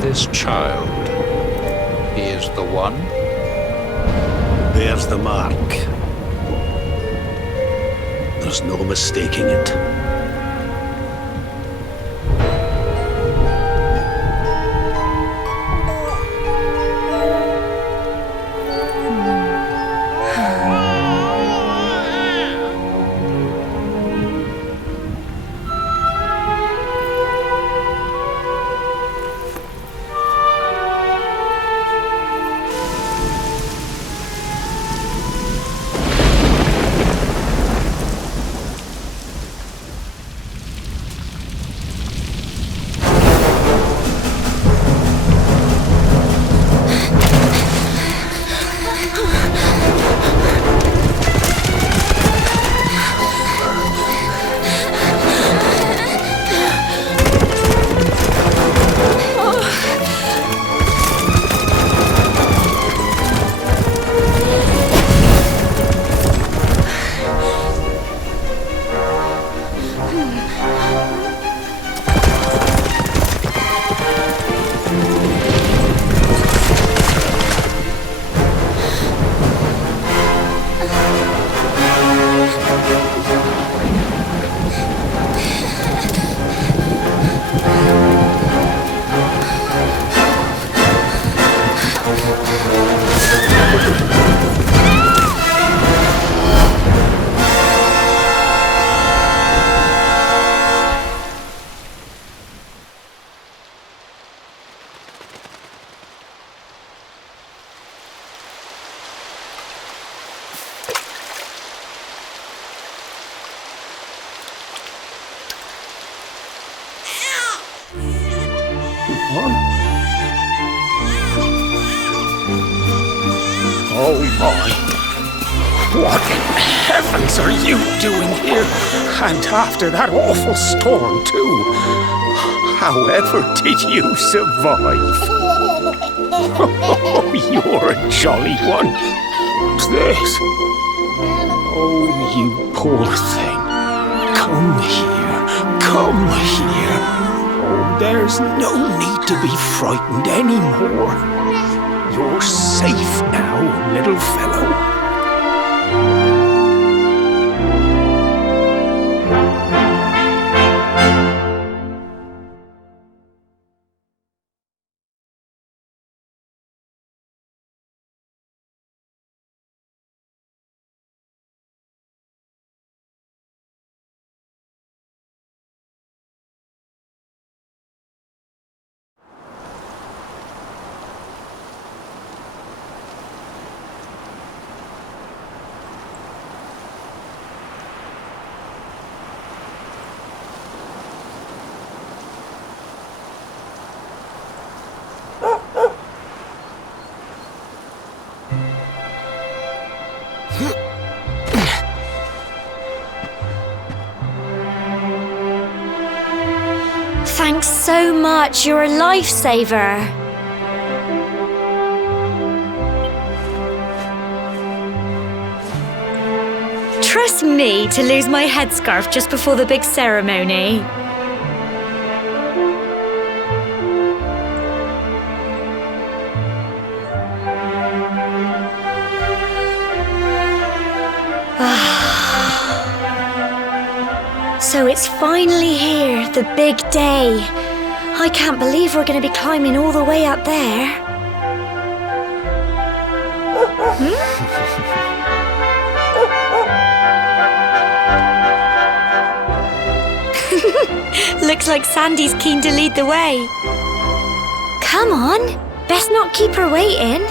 This child, he is the one? There's the mark. There's no mistaking it. Oh my! What in heavens are you doing here? And after that awful storm, too. However did you survive? Oh, you're a jolly one. What's this? Oh, you poor thing. Come here. Come here. Oh, there's no need to be frightened anymore. You're safe now, little fellow. Thanks so much, you're a lifesaver. Trust me to lose my headscarf just before the big ceremony. So it's finally here, the big day. I can't believe we're going to be climbing all the way up there. Looks like Sandy's keen to lead the way. Come on, best not keep her waiting.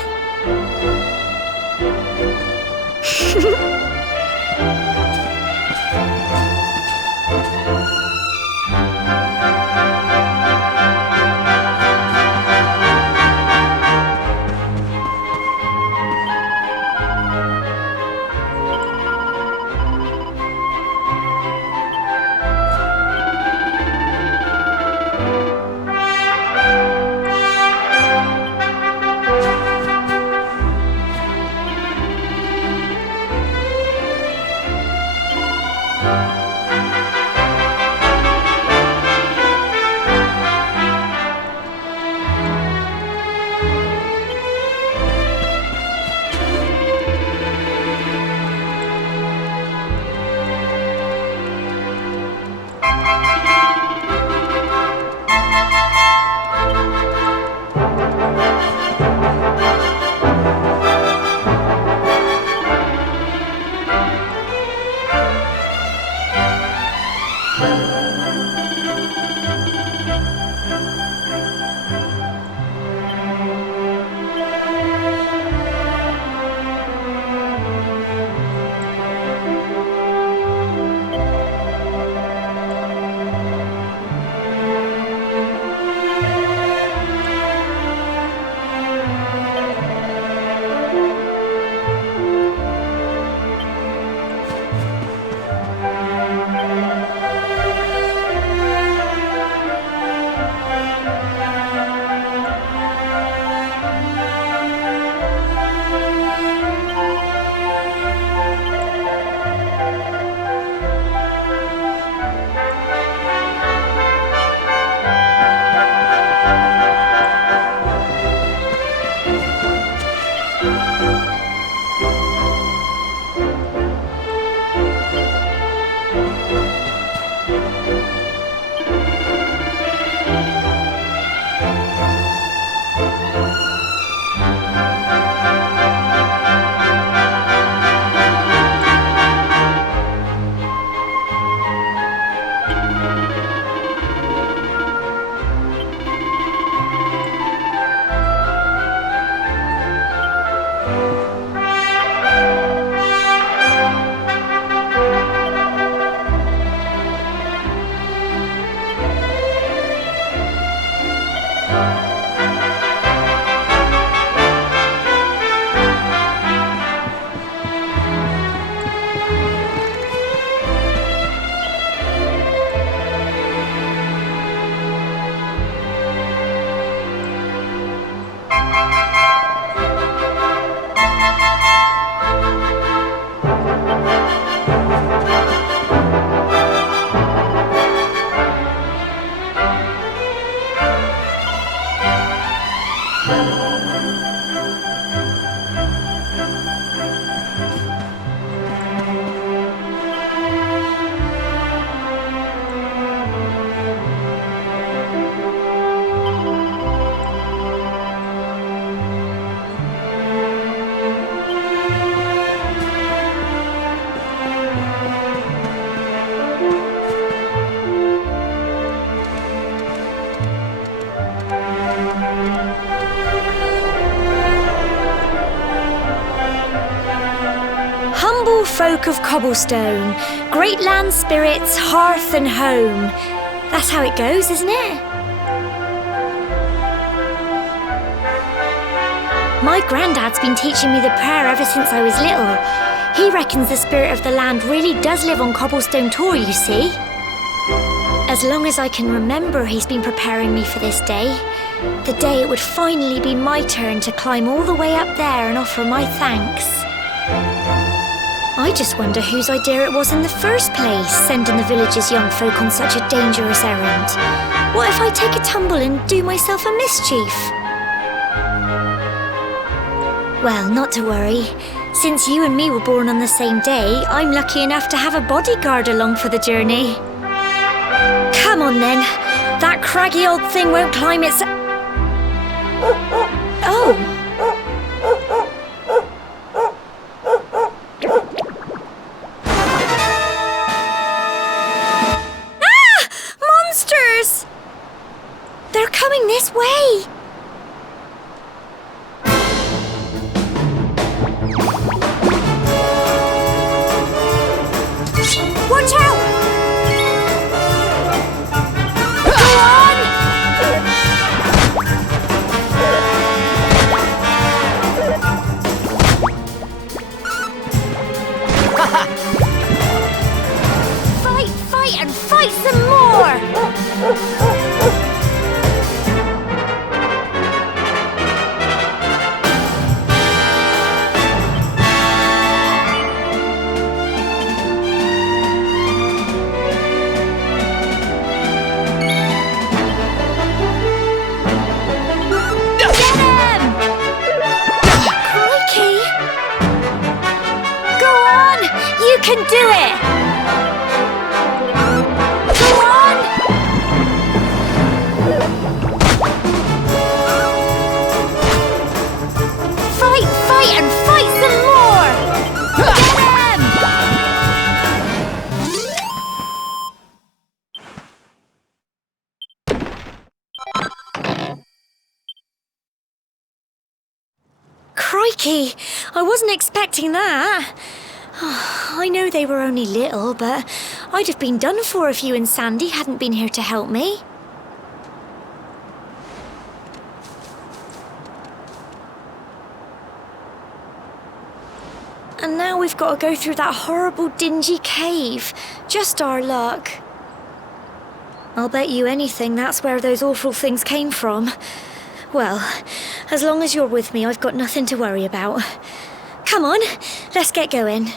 Folk of Cobblestone, great land spirits, hearth and home. That's how it goes, isn't it? My granddad's been teaching me the prayer ever since I was little. He reckons the spirit of the land really does live on Cobblestone Tor, you see. As long as I can remember, he's been preparing me for this day. The day it would finally be my turn to climb all the way up there and offer my thanks. I just wonder whose idea it was in the first place, sending the village's young folk on such a dangerous errand. What if I take a tumble and do myself a mischief? Well, not to worry. Since you and me were born on the same day, I'm lucky enough to have a bodyguard along for the journey. Come on then. That craggy old thing won't climb its... Oh! They're coming this way! Watch out! Go on! You can do it! Go on! Fight, fight, and fight some more! Get him! Crikey! I wasn't expecting that. I know they were only little, but I'd have been done for if you and Sandy hadn't been here to help me. And now we've got to go through that horrible, dingy cave. Just our luck. I'll bet you anything that's where those awful things came from. Well, as long as you're with me, I've got nothing to worry about. Come on, let's get going.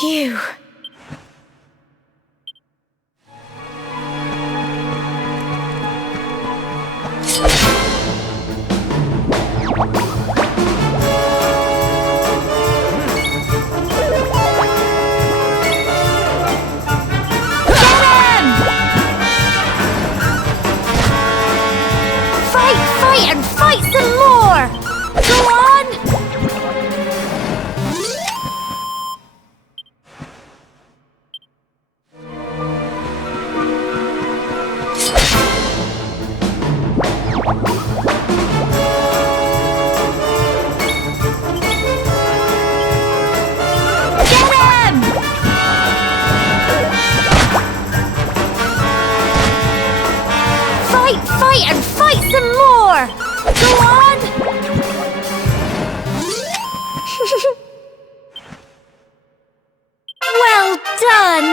Phew. And fight some more! Go on! Get him! Fight, and fight some more! Go on! Well done!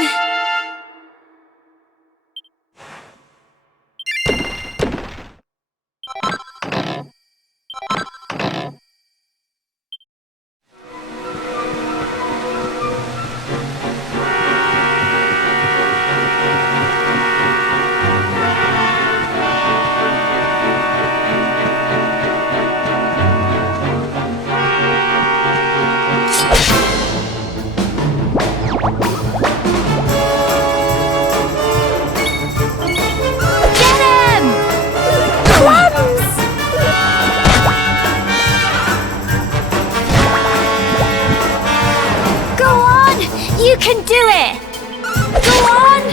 You can do it! Go on!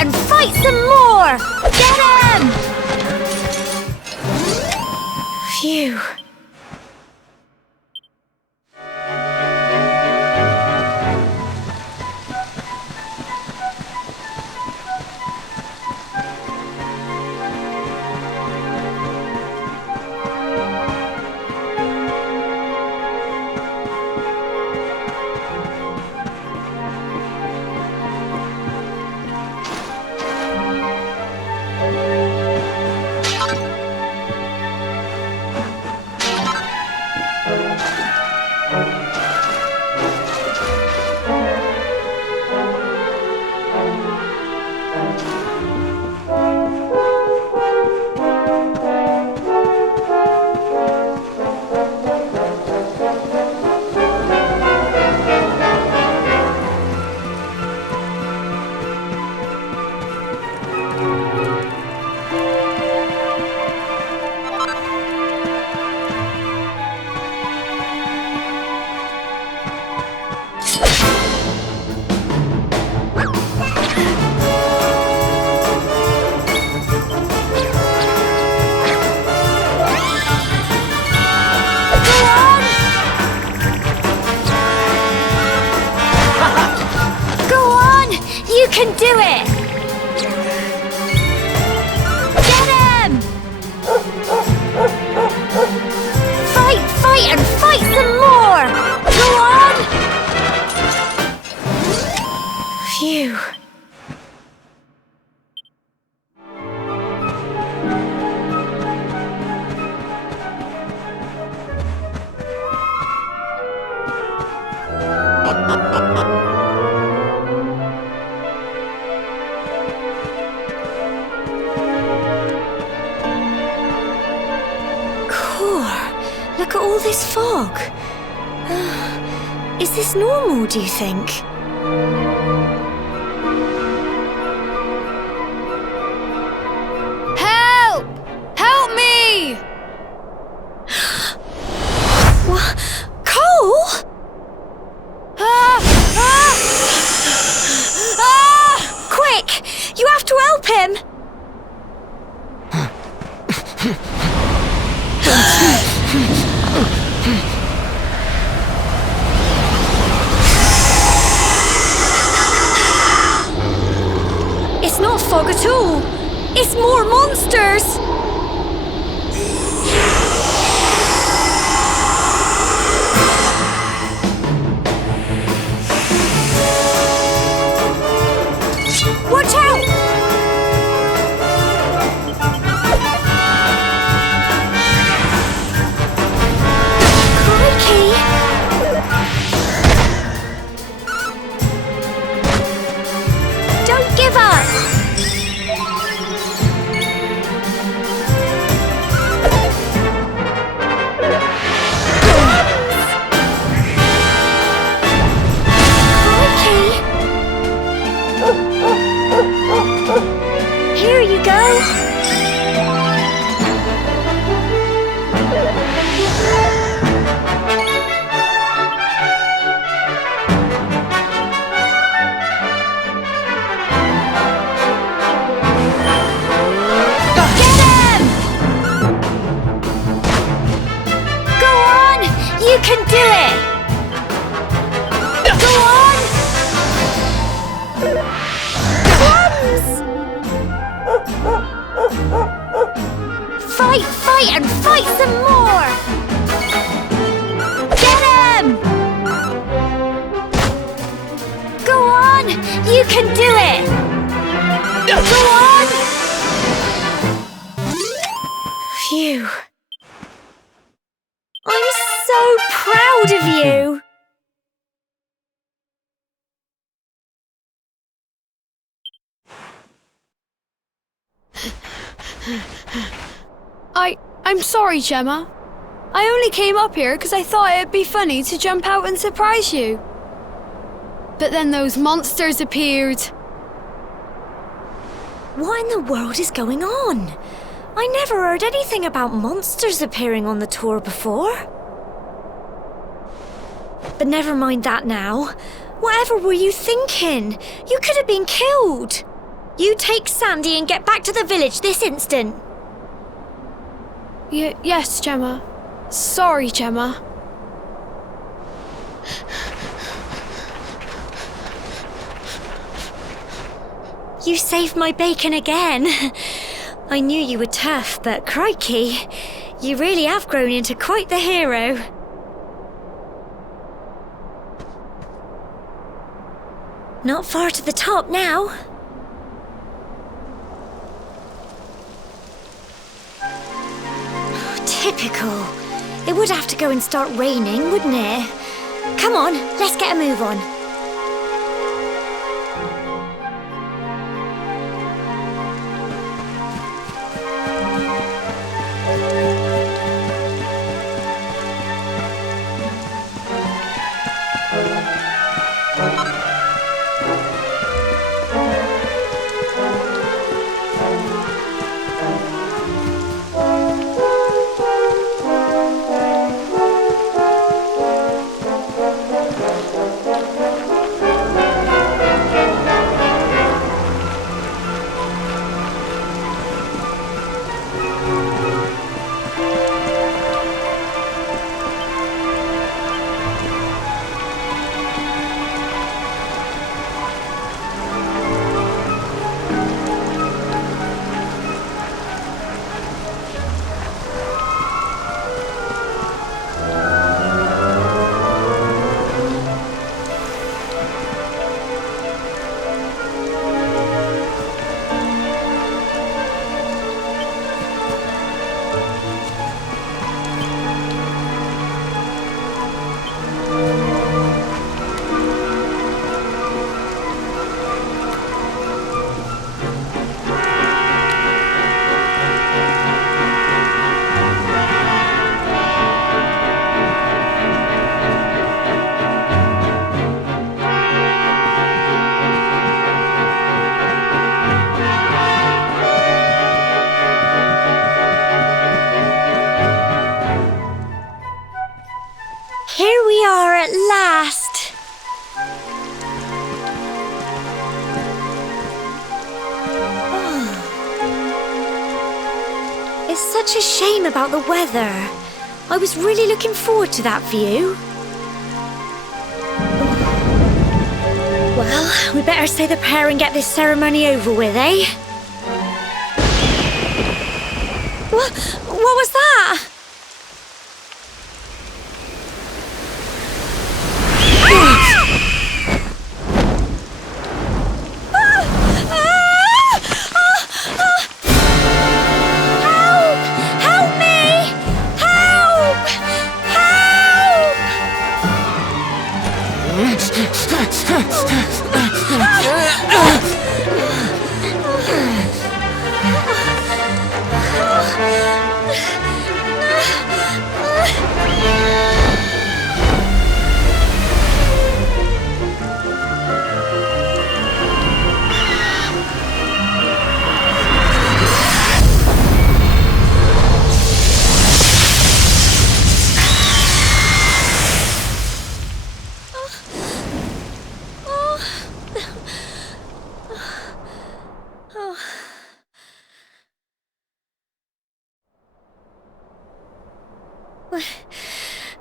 And fight some more! Get him! Phew. You can do it! Get him! Fight and fight some more! Go on! Phew. Look at all this fog. Is this normal, do you think? Help! Help me! What? Cole? Quick! You have to help him! It's not fog at all. It's more monsters. Watch out! Crikey! Don't give up! Here you go. Get him! Go on! You can do it! Go on! Fight and fight some more! Get him! Go on! You can do it! you! I'm so proud of you! I'm sorry, Gemma. I only came up here because I thought it'd be funny to jump out and surprise you. But then those monsters appeared. What in the world is going on? I never heard anything about monsters appearing on the tour before. But never mind that now. Whatever were you thinking? You could have been killed. You take Sandy and get back to the village this instant. Yes, Gemma. Sorry, Gemma. You saved my bacon again. I knew you were tough, but crikey, you really have grown into quite the hero. Not far to the top now. Typical. It would have to go and start raining, wouldn't it? Come on, let's get a move on. Here we are at last. It's such a shame about the weather. I was really looking forward to that view. Well, we better say the prayer and get this ceremony over with, eh? What was that?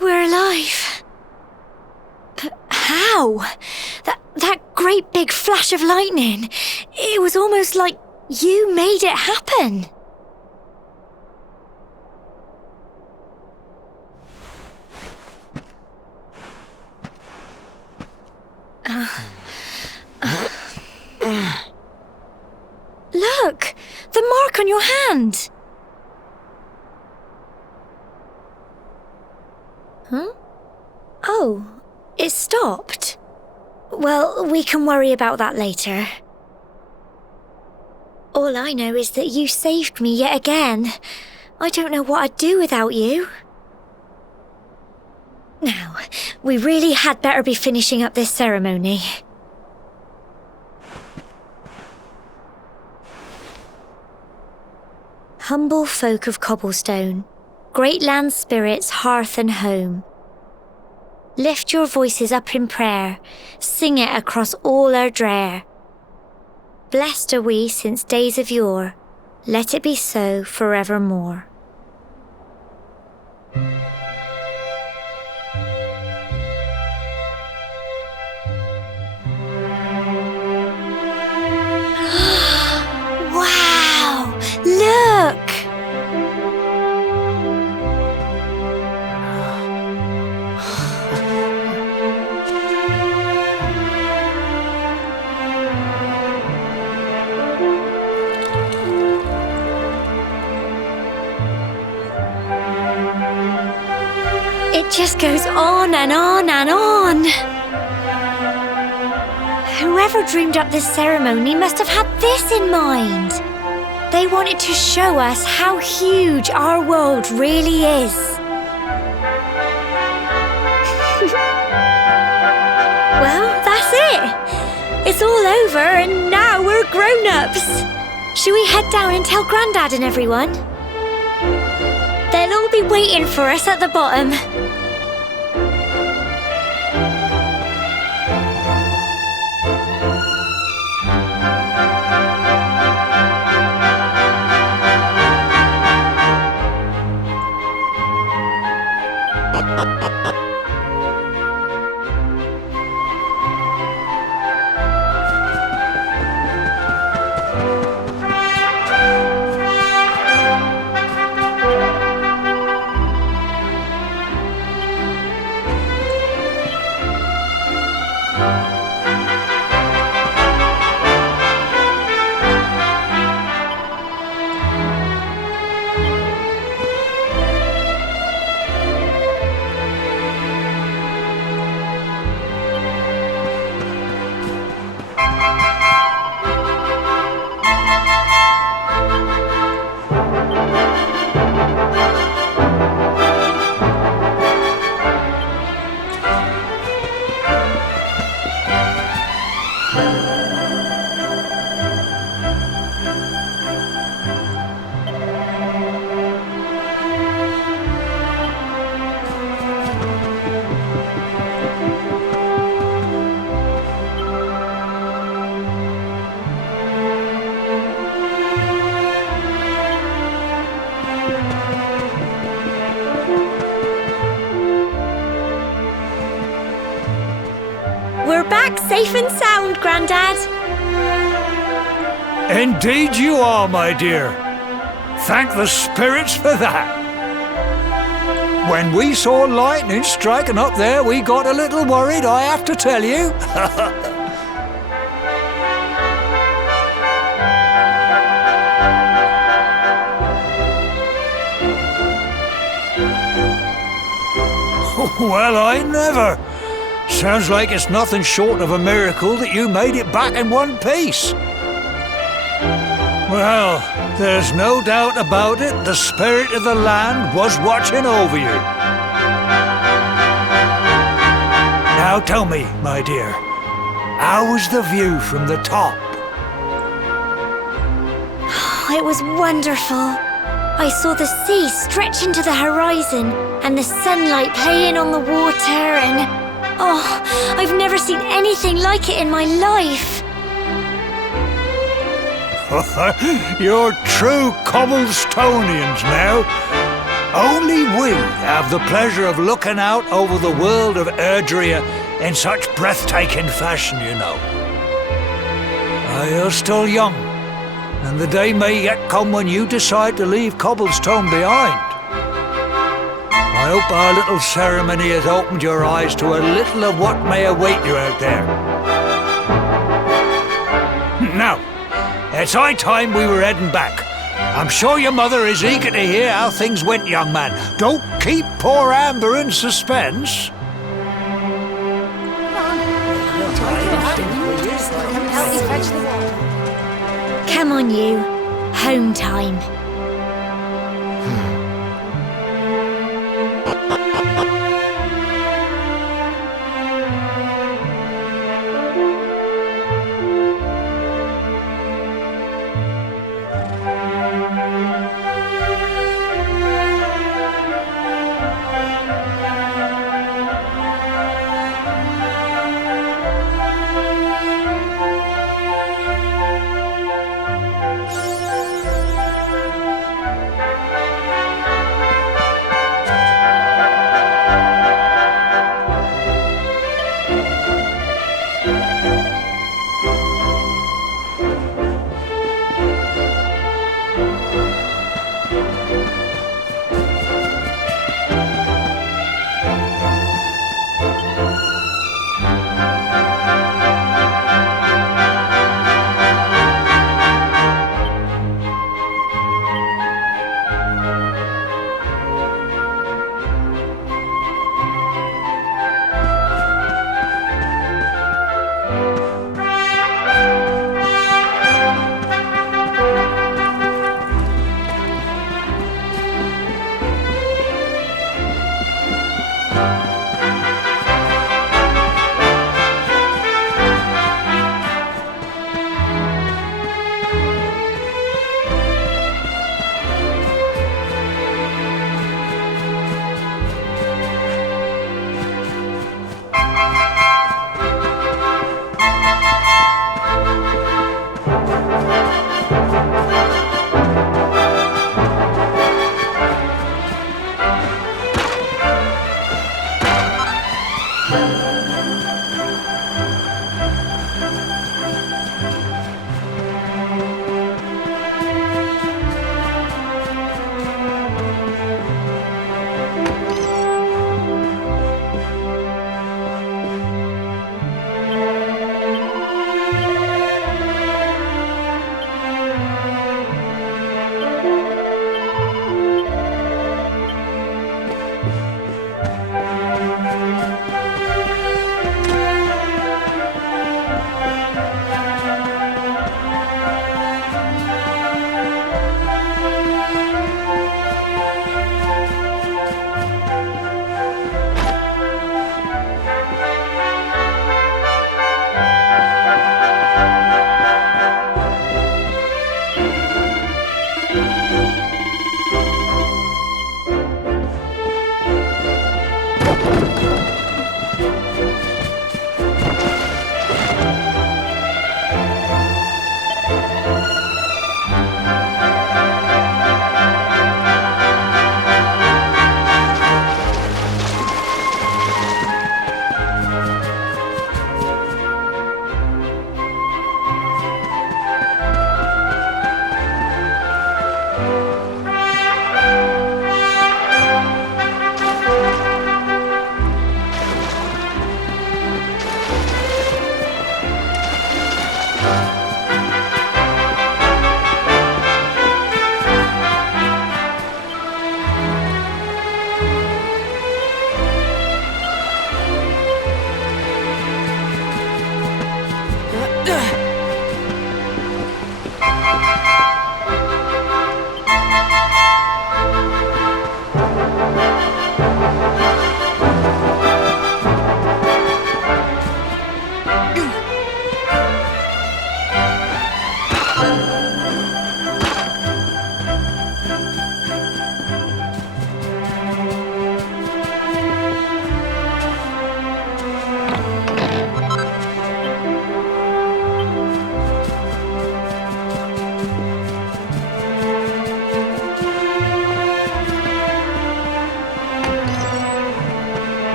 We're alive. But how? That great big flash of lightning. It was almost like you made it happen. Look! The mark on your hand! stopped? Well, we can worry about that later. All I know is that you saved me yet again. I don't know what I'd do without you. Now, we really had better be finishing up this ceremony. Humble folk of Cobblestone, great land spirits, hearth and home. Lift your voices up in prayer, sing it across all our drear. Blessed are we since days of yore, let it be so forevermore. Wow! Look! It just goes on and on and on. Whoever dreamed up this ceremony must have had this in mind. They wanted to show us how huge our world really is. Well, that's it. It's all over and now we're grown-ups. Shall we head down and tell Grandad and everyone? They'll all be waiting for us at the bottom. We're back safe and sound, Grandad. Indeed you are, my dear. Thank the spirits for that. When we saw lightning striking up there, we got a little worried, I have to tell you. Well, I never. Sounds like it's nothing short of a miracle that you made it back in one piece. Well, there's no doubt about it, the spirit of the land was watching over you. Now tell me, my dear, how was the view from the top? It was wonderful. I saw the sea stretch into the horizon and the sunlight playing on the water and... oh, I've never seen anything like it in my life. You're true Cobblestonians now. Only we have the pleasure of looking out over the world of Erdrea in such breathtaking fashion, you know. You're still young, and the day may yet come when you decide to leave Cobblestone behind. I hope our little ceremony has opened your eyes to a little of what may await you out there. Now, it's high time we were heading back. I'm sure your mother is eager to hear how things went, young man. Don't keep poor Amber in suspense. Come on, you. Home time.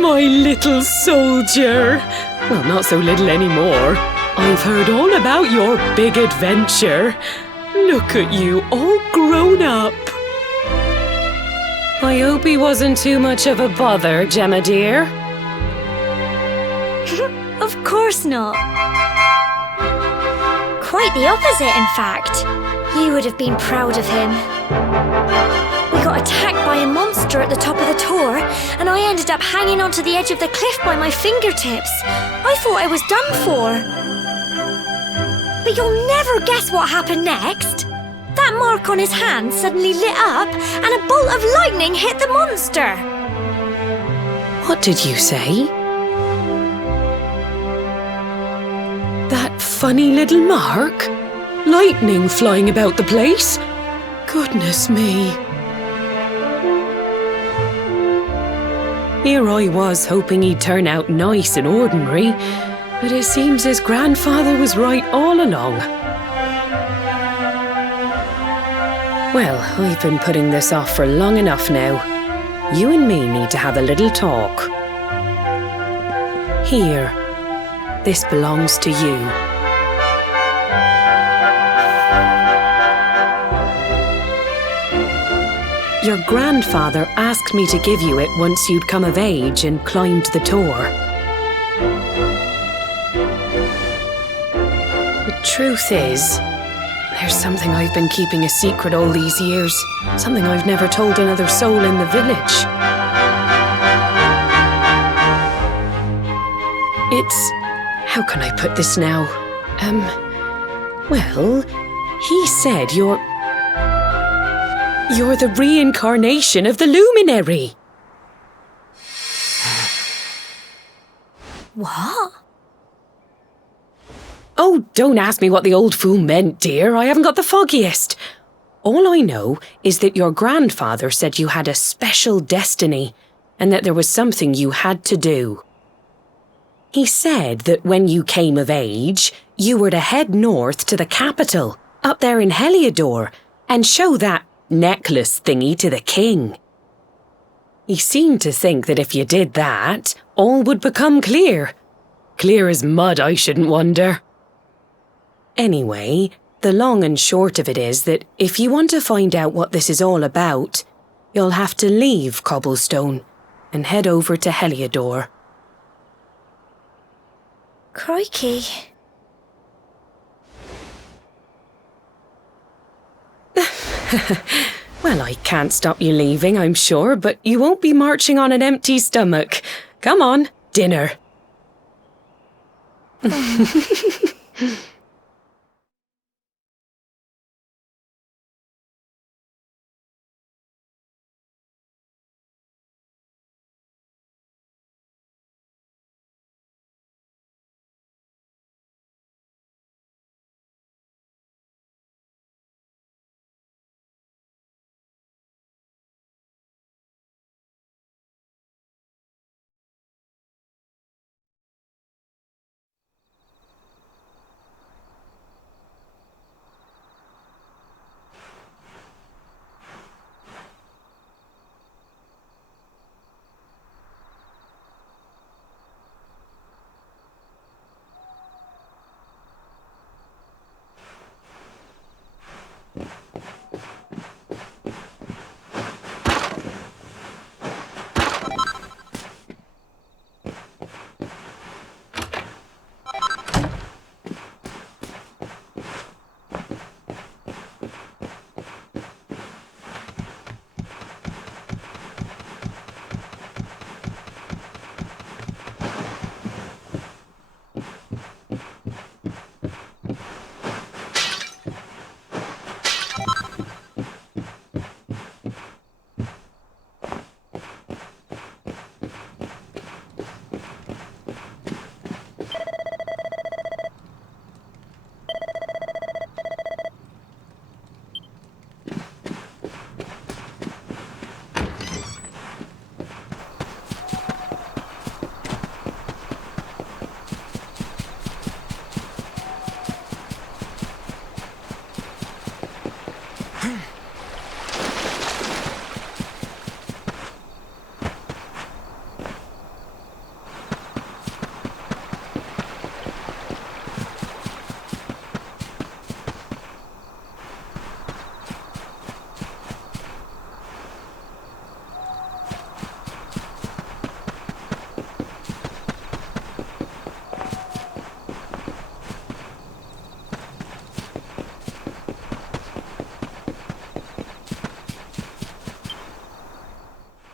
My little soldier. Well, not so little anymore. I've heard all about your big adventure. Look at you, all grown up. I hope he wasn't too much of a bother, Gemma dear. Of course not. Quite the opposite, in fact. You would have been proud of him. We got attacked by a monster at the top of the tor, and I ended up hanging onto the edge of the cliff by my fingertips. I thought I was done for. But you'll never guess what happened next. That mark on his hand suddenly lit up, and a bolt of lightning hit the monster. What did you say? That funny little mark? Lightning flying about the place? Goodness me. Here I was hoping he'd turn out nice and ordinary, but it seems his grandfather was right all along. Well, I've been putting this off for long enough now. You and me need to have a little talk. Here, this belongs to you. Your grandfather asked me to give you it once you'd come of age and climbed the Tor. The truth is, there's something I've been keeping a secret all these years. Something I've never told another soul in the village. It's... how can I put this now? Well, he said you're the reincarnation of the luminary. What? Oh, don't ask me what the old fool meant, dear. I haven't got the foggiest. All I know is that your grandfather said you had a special destiny and that there was something you had to do. He said that when you came of age, you were to head north to the capital, up there in Heliodor, and show that necklace thingy to the king. He seemed to think that if you did that, all would become clear. Clear as mud, I shouldn't wonder. Anyway, the long and short of it is that if you want to find out what this is all about, you'll have to leave Cobblestone and head over to Heliodor. Crikey. Well, I can't stop you leaving, I'm sure, but you won't be marching on an empty stomach. Come on, dinner.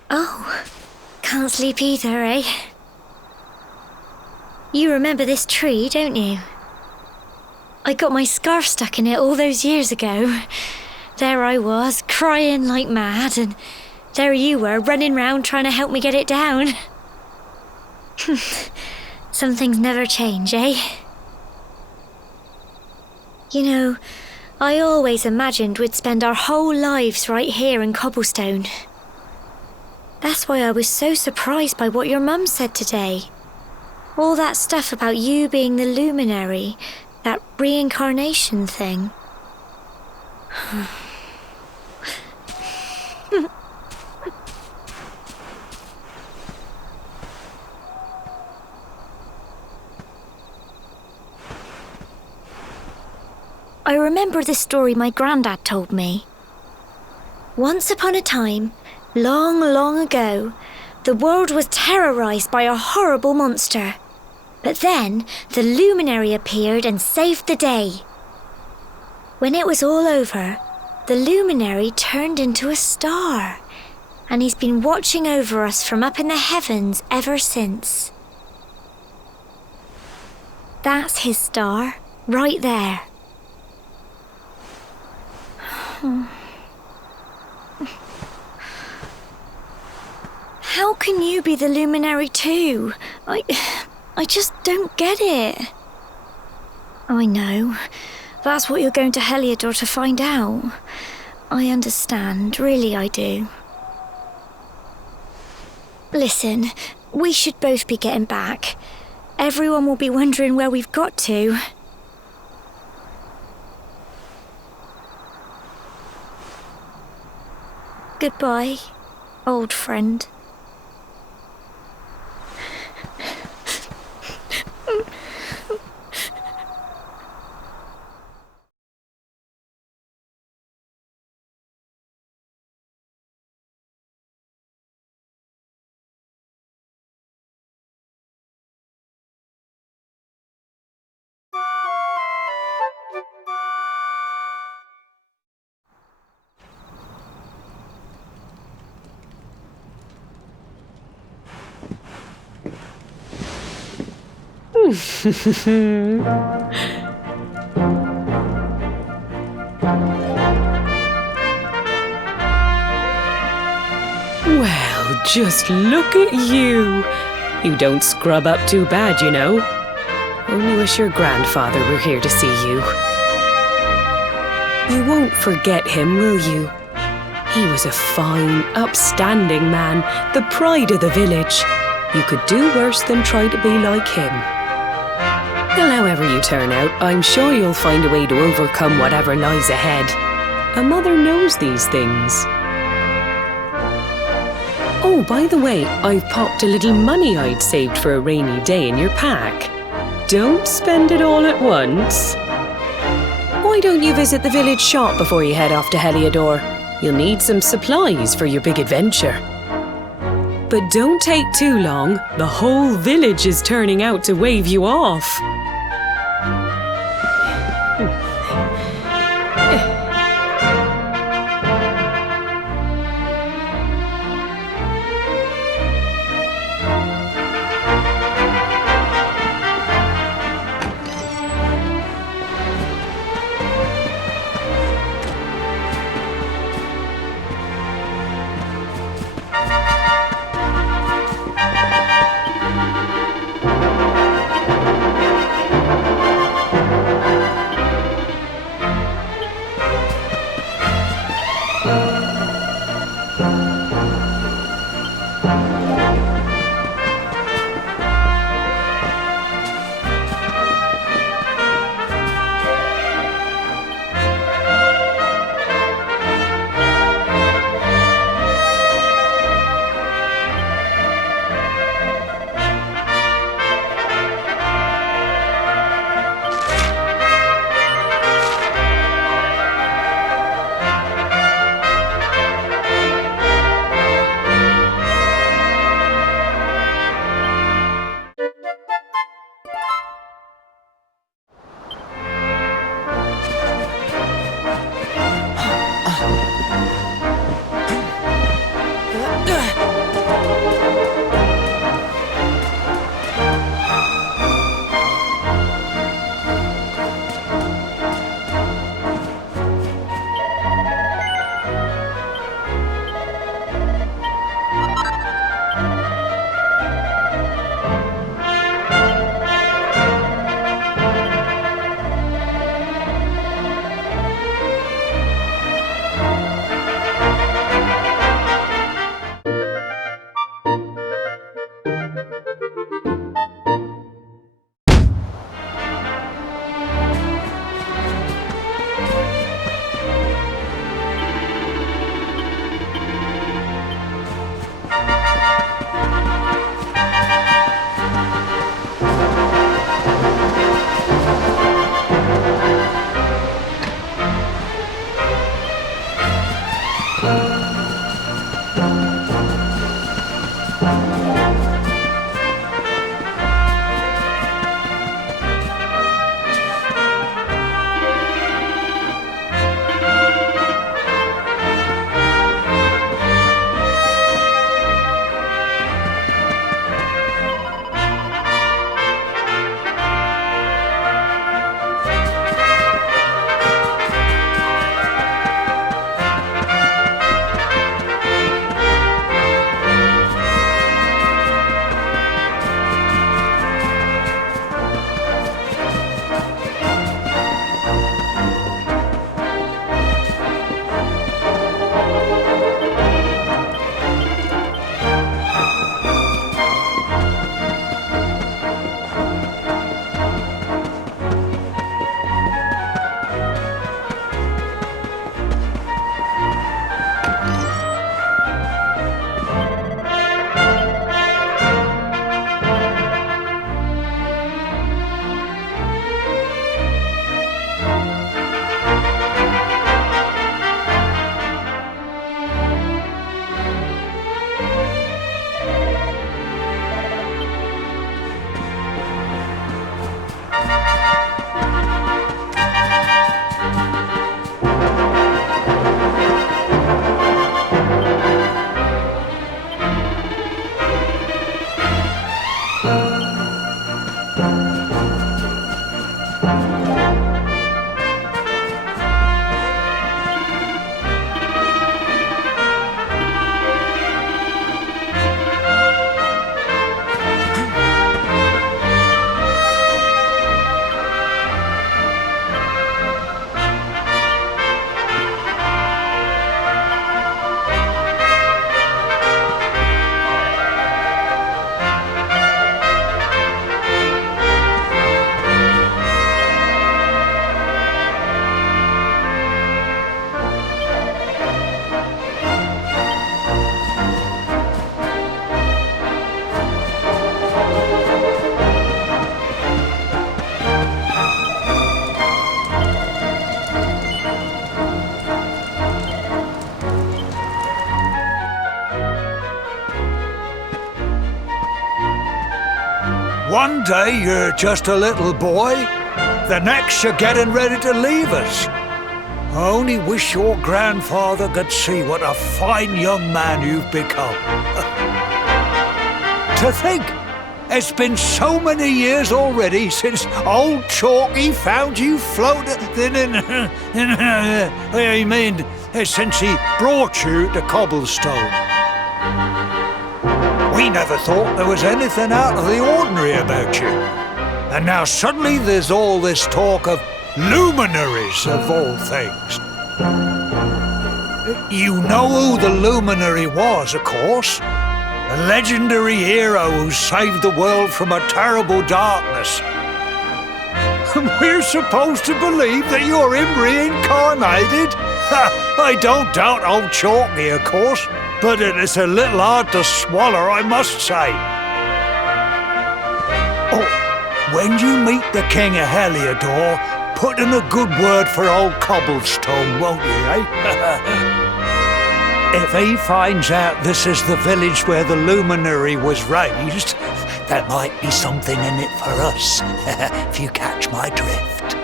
Oh, can't sleep either, eh? You remember this tree, don't you? I got my scarf stuck in it all those years ago. There I was, crying like mad, and there you were, running round trying to help me get it down. Some things never change, eh? You know, I always imagined we'd spend our whole lives right here in Cobblestone. That's why I was so surprised by what your mum said today. All that stuff about you being the luminary, that reincarnation thing. I remember the story my granddad told me. Once upon a time, long, long ago, the world was terrorized by a horrible monster. But then, the luminary appeared and saved the day. When it was all over, the luminary turned into a star, and he's been watching over us from up in the heavens ever since. That's his star, right there. How can you be the luminary too? I just don't get it. I know. That's what you're going to Heliodor to find out. I understand, really I do. Listen, we should both be getting back. Everyone will be wondering where we've got to. Goodbye, old friend. Well, just look at you. You don't scrub up too bad, you know. Only wish your grandfather were here to see you. You won't forget him, will you? He was a fine, upstanding man, the pride of the village. You could do worse than try to be like him. Well, however you turn out, I'm sure you'll find a way to overcome whatever lies ahead. A mother knows these things. Oh, by the way, I've popped a little money I'd saved for a rainy day in your pack. Don't spend it all at once. Why don't you visit the village shop before you head off to Heliodor? You'll need some supplies for your big adventure. But don't take too long. The whole village is turning out to wave you off. One day you're just a little boy, the next you're getting ready to leave us. I only wish your grandfather could see what a fine young man you've become. To think, it's been so many years already since old Chalky found you floating I mean, since he brought you to Cobblestone. We never thought there was anything out of the ordinary about you. And now suddenly there's all this talk of luminaries of all things. You know who the luminary was, of course. A legendary hero who saved the world from a terrible darkness. And we're supposed to believe that you're him reincarnated? I don't doubt old Chalky, of course. But it is a little hard to swallow, I must say. Oh, when you meet the King of Heliodor, put in a good word for old Cobblestone, won't you, eh? If he finds out this is the village where the luminary was raised, there might be something in it for us, if you catch my drift.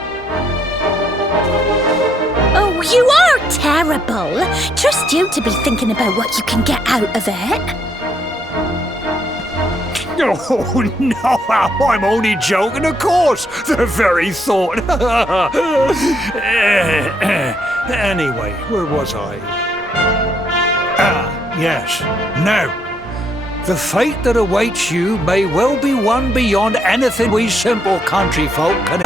Oh, you are terrible. Trust you to be thinking about what you can get out of it. Oh, no, I'm only joking, of course. The very thought. Anyway, where was I? Yes. Now, the fate that awaits you may well be one beyond anything we simple country folk can.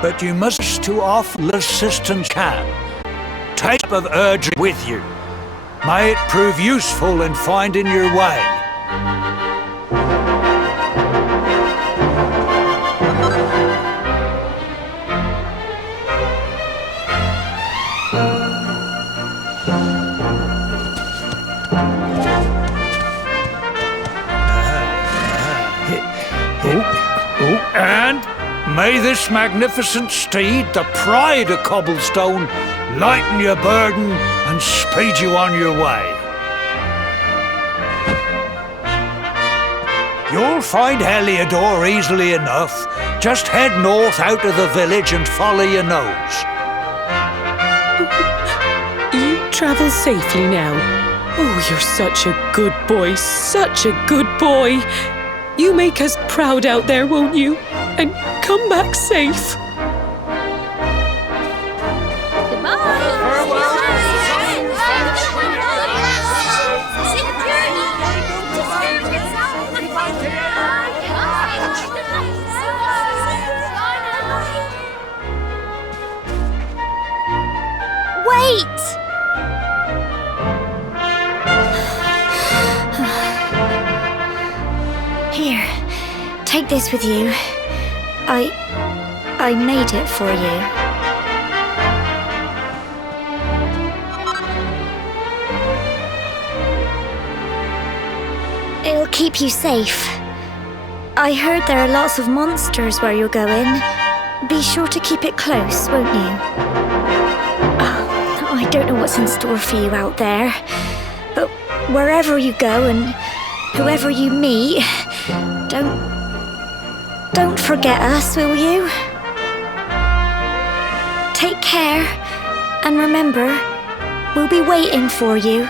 But you must to offer assistance can. Take of Erdrea with you. May it prove useful in finding your way. And may this magnificent steed, the pride of Cobblestone, lighten your burden and speed you on your way. You'll find Heliodor easily enough. Just head north out of the village and follow your nose. You travel safely now. Oh, you're such a good boy, such a good boy. You make us proud out there, won't you? And come back safe. Wait! Here, take this with you. I made it for you. It'll keep you safe. I heard there are lots of monsters where you're going. Be sure to keep it close, won't you? I don't know what's in store for you out there, but wherever you go and whoever you meet, don't forget us, will you? Take care, and remember, we'll be waiting for you.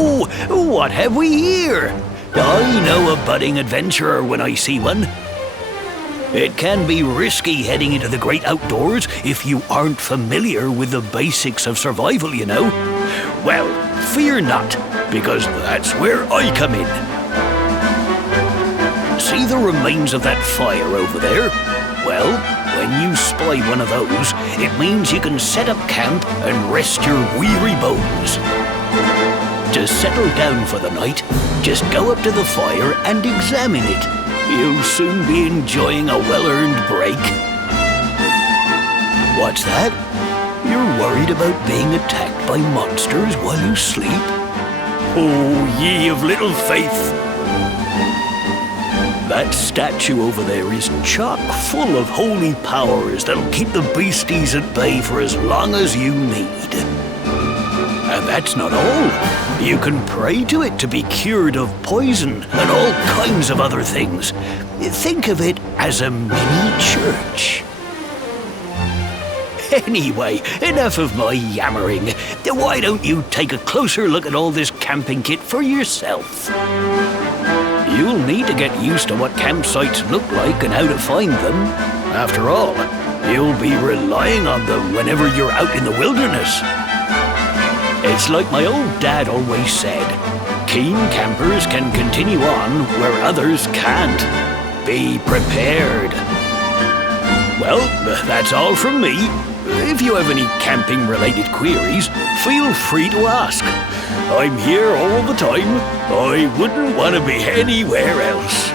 Oh, what have we here? I know a budding adventurer when I see one. It can be risky heading into the great outdoors if you aren't familiar with the basics of survival, you know. Well, fear not, because that's where I come in. See the remains of that fire over there? Well, when you spy one of those, it means you can set up camp and rest your weary bones. To settle down for the night, just go up to the fire and examine it. You'll soon be enjoying a well-earned break. What's that? You're worried about being attacked by monsters while you sleep? Oh, ye of little faith! That statue over there is chock full of holy powers that'll keep the beasties at bay for as long as you need. And that's not all. You can pray to it to be cured of poison and all kinds of other things. Think of it as a mini church. Anyway, enough of my yammering. Why don't you take a closer look at all this camping kit for yourself? You'll need to get used to what campsites look like and how to find them. After all, you'll be relying on them whenever you're out in the wilderness. It's like my old dad always said, keen campers can continue on where others can't. Be prepared. Well, that's all from me. If you have any camping-related queries, feel free to ask. I'm here all the time. I wouldn't want to be anywhere else.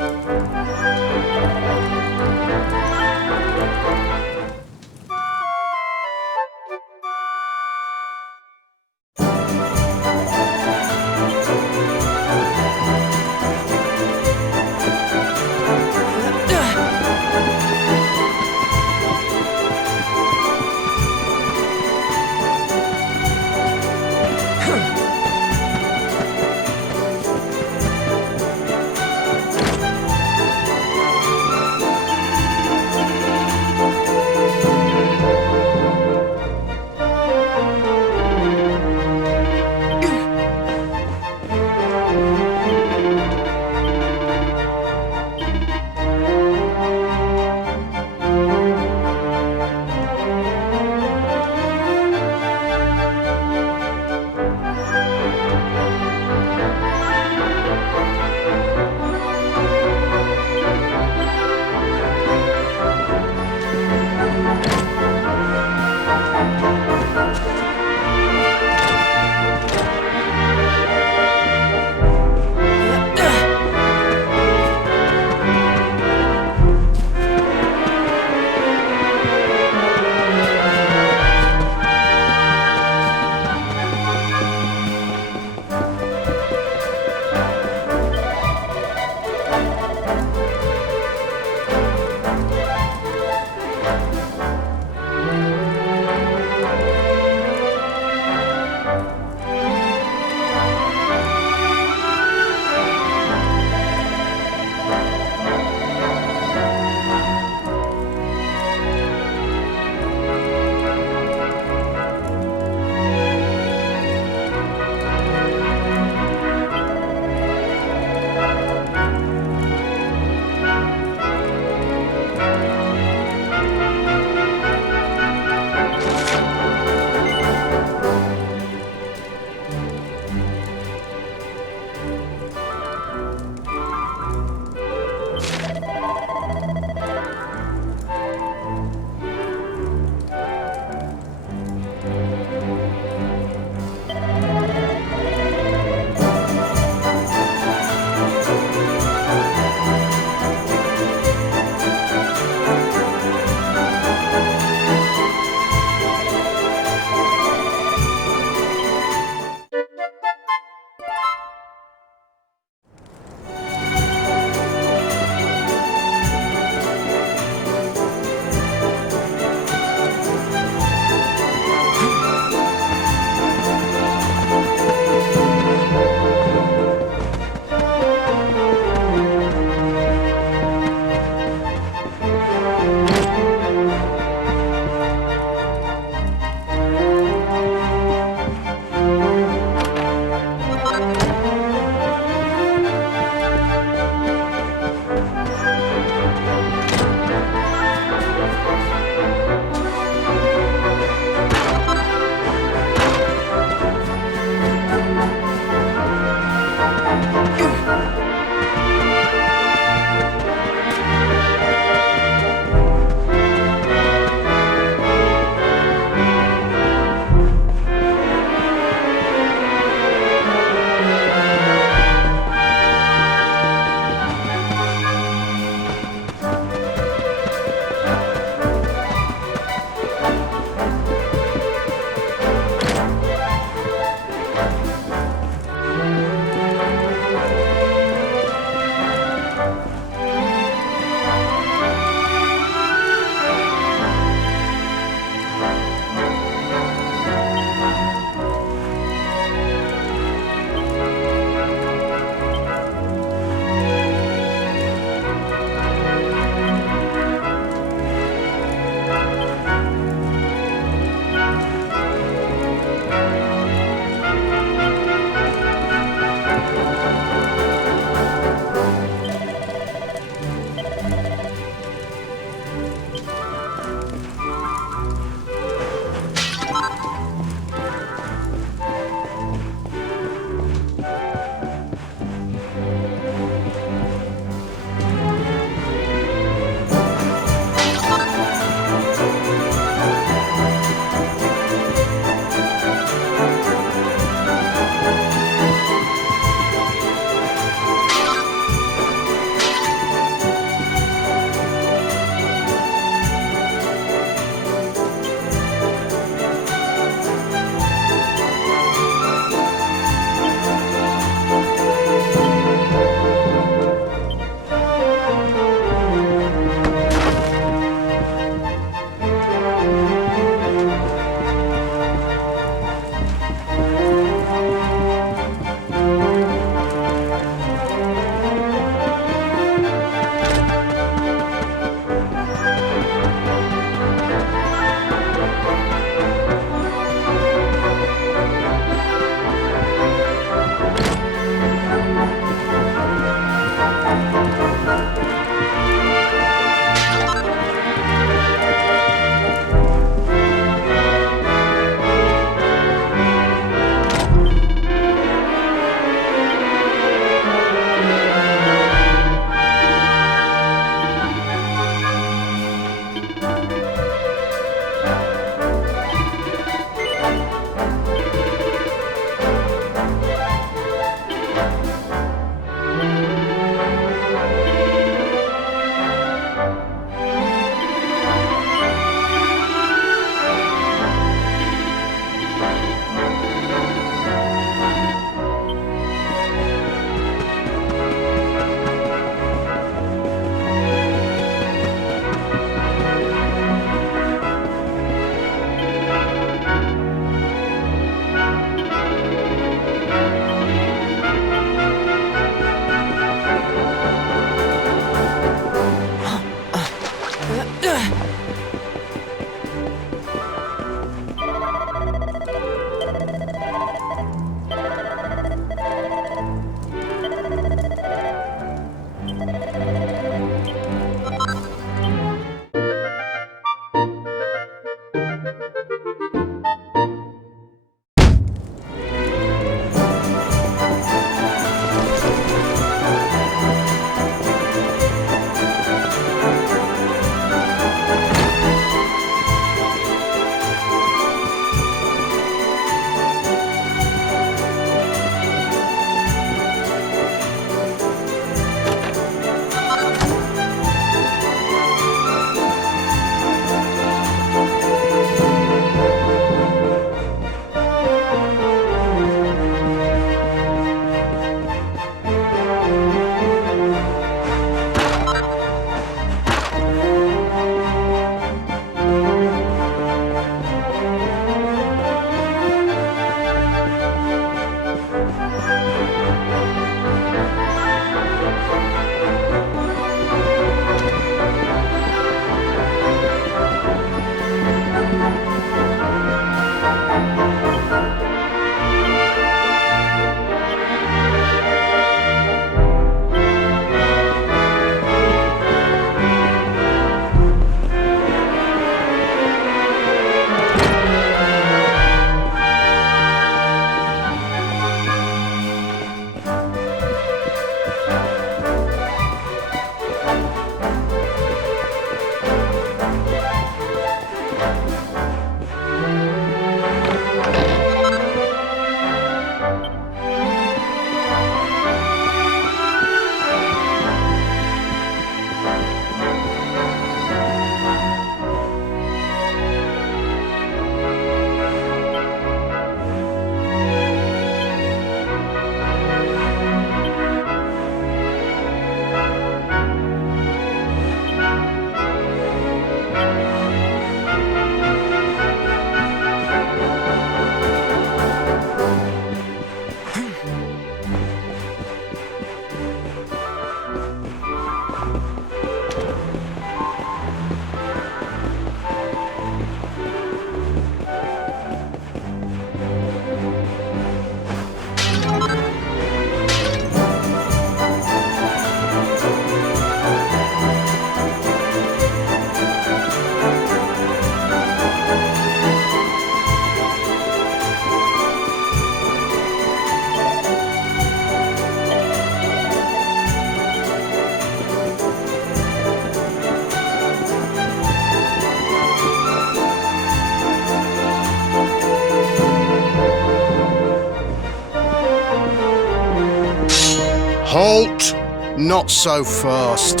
Halt! Not so fast.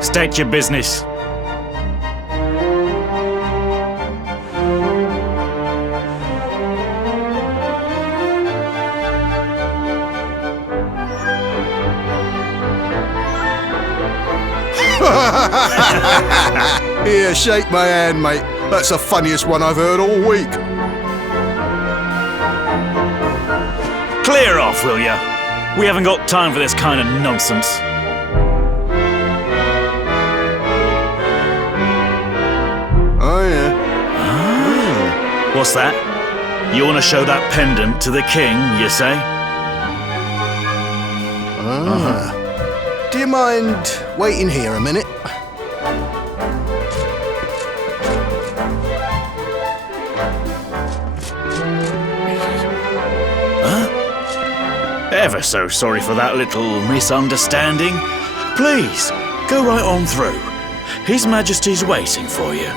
State your business. Here, shake my hand, mate. That's the funniest one I've heard all week. Clear off, will ya? We haven't got time for this kind of nonsense. Oh, yeah. What's that? You want to show that pendant to the king, you say? Do you mind waiting here a minute? Ever so sorry for that little misunderstanding. Please, go right on through. His Majesty's waiting for you.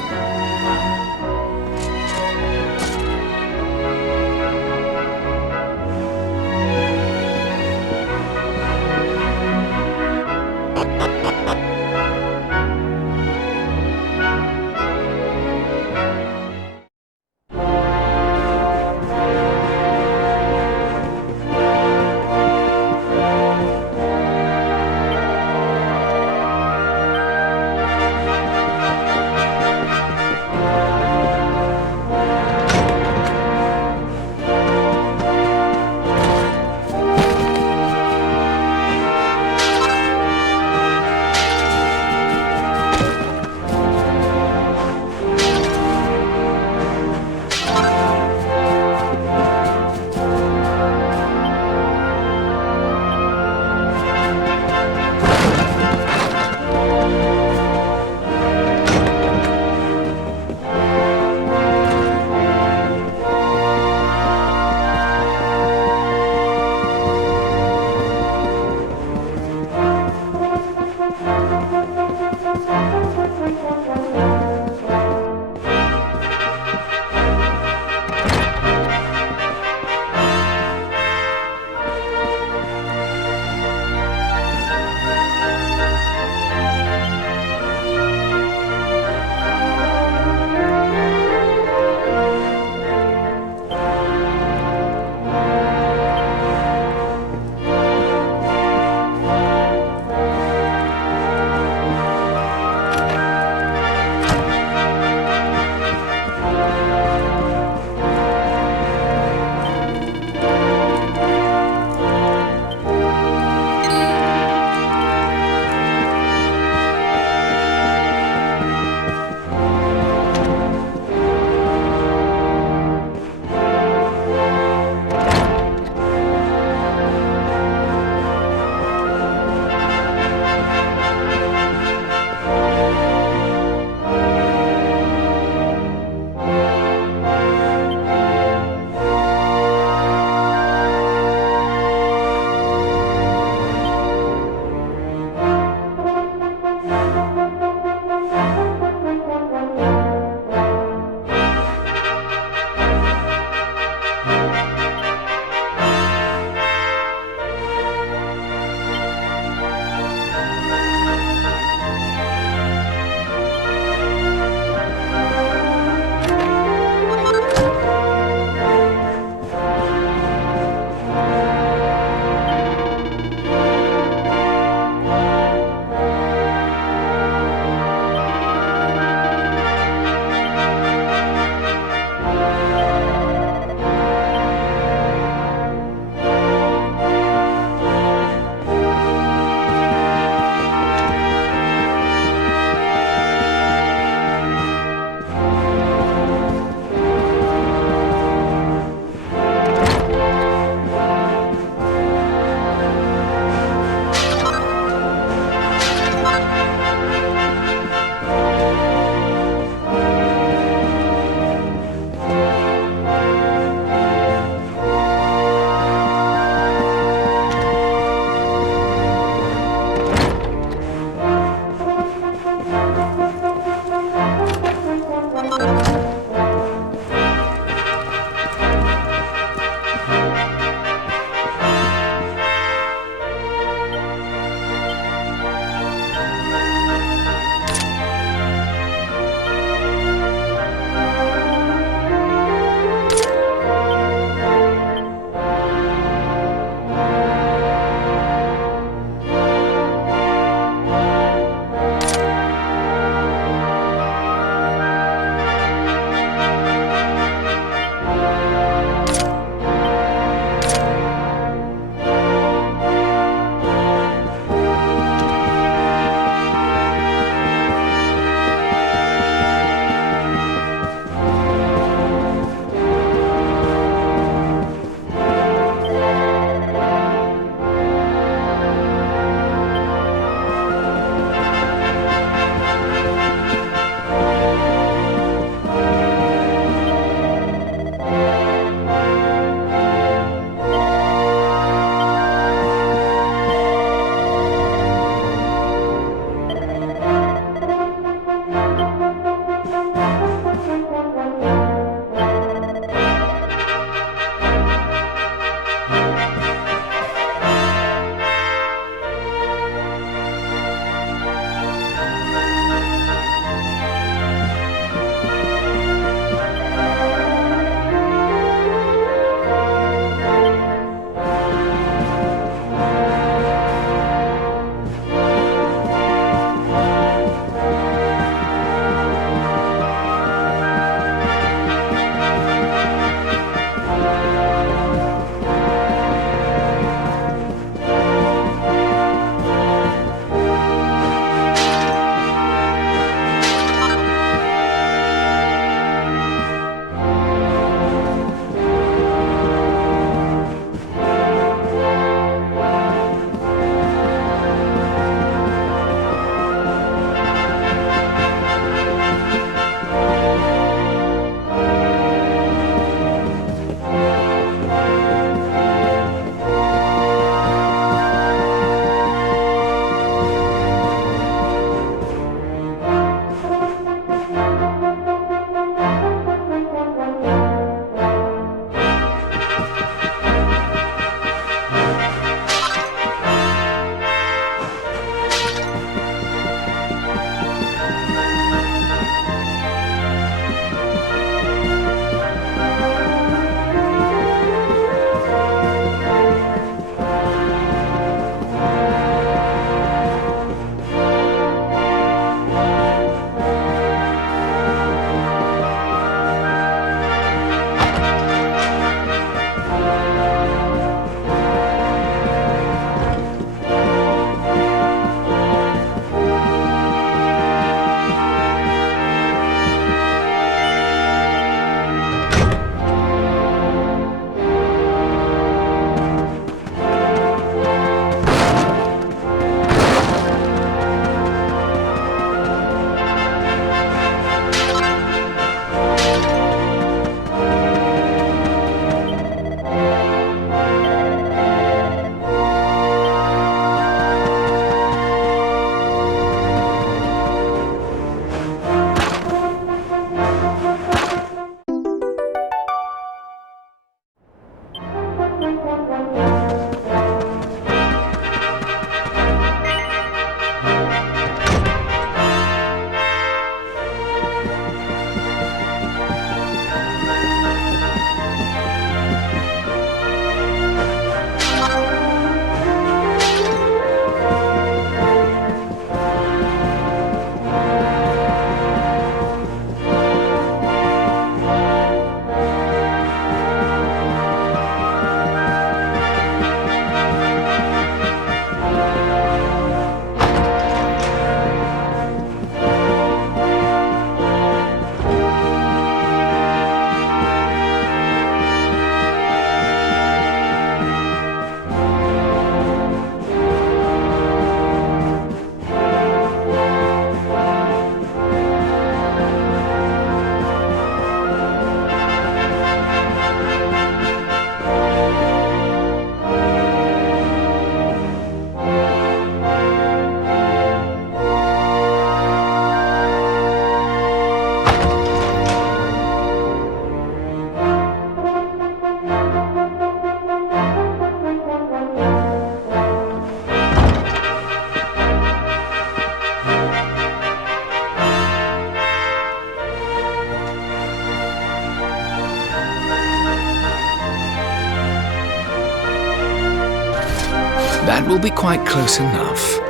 and we'll be quite close enough.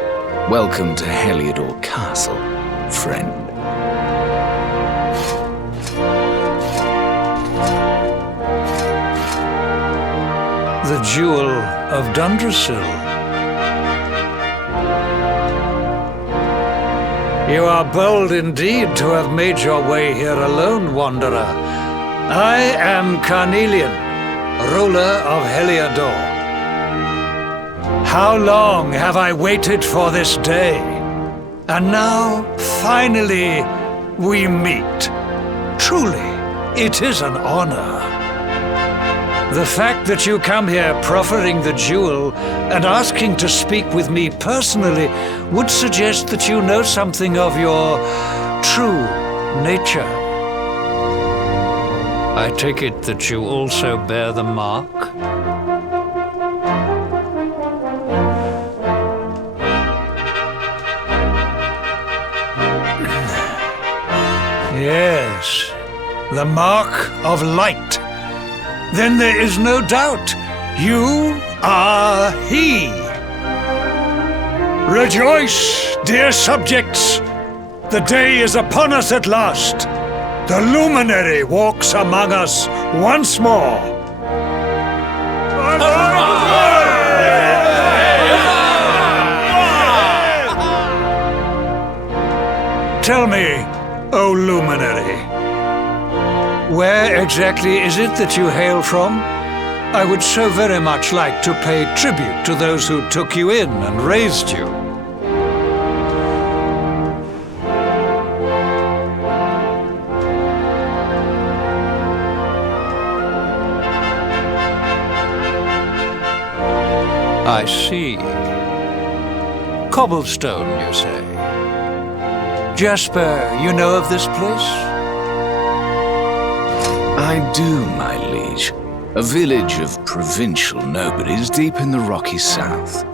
Welcome to Heliodor Castle, friend. The Jewel of Dundrasil. You are bold indeed to have made your way here alone, Wanderer. I am Carnelian, ruler of Heliodor. How long have I waited for this day? And now, finally, we meet. Truly, it is an honor. The fact that you come here proffering the jewel and asking to speak with me personally would suggest that you know something of your true nature. I take it that you also bear the mark? Yes, the mark of light. Then there is no doubt. You are he. Rejoice, dear subjects. The day is upon us at last. The luminary walks among us once more. Tell me, O luminary, where exactly is it that you hail from? I would so very much like to pay tribute to those who took you in and raised you. I see. Cobblestone, you say? Jasper, you know of this place? I do, my liege. A village of provincial nobodies deep in the rocky south.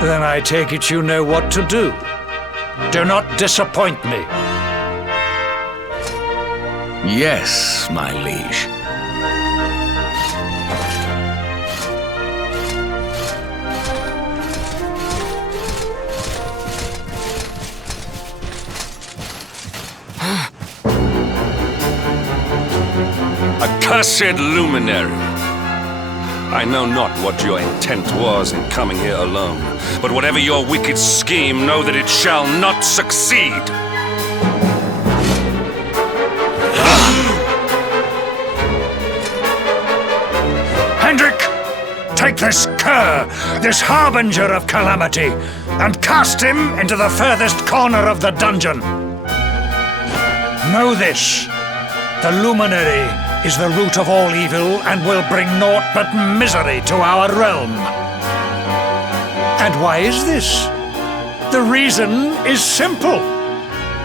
Then I take it you know what to do. Do not disappoint me. Yes, my liege. Accursed luminary! I know not what your intent was in coming here alone, but whatever your wicked scheme, know that it shall not succeed! Hendrik! Take this cur, this harbinger of calamity, and cast him into the furthest corner of the dungeon. Know this. The luminary is the root of all evil and will bring naught but misery to our realm. And why is this? The reason is simple.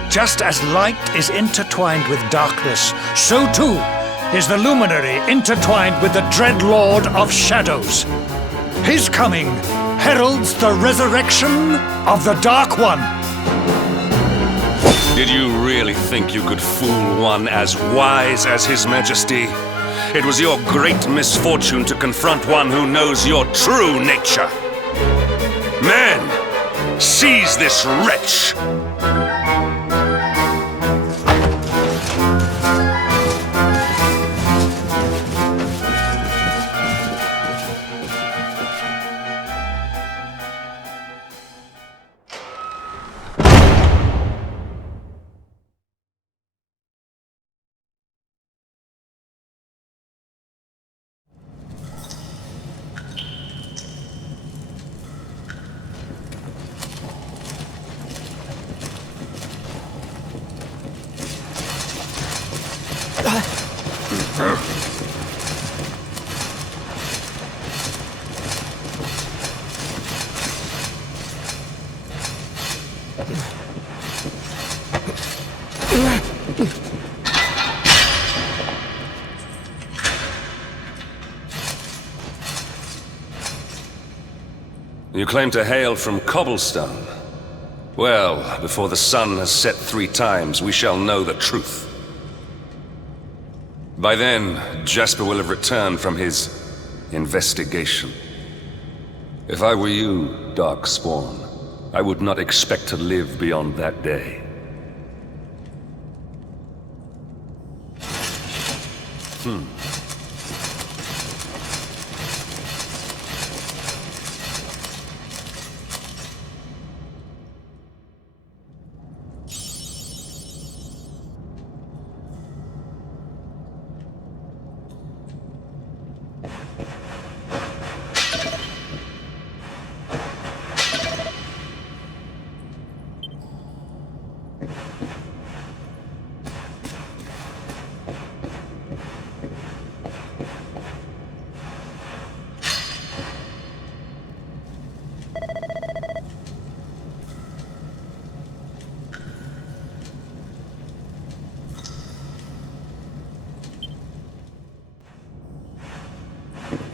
Just as light is intertwined with darkness, so too is the luminary intertwined with the dread Lord of Shadows. His coming heralds the resurrection of the Dark One. Did you really think you could fool one as wise as His Majesty? It was your great misfortune to confront one who knows your true nature. Men, seize this wretch! You claim to hail from Cobblestone. Well, before the sun has set 3 times, we shall know the truth. By then, Jasper will have returned from his investigation. If I were you, Darkspawn, I would not expect to live beyond that day.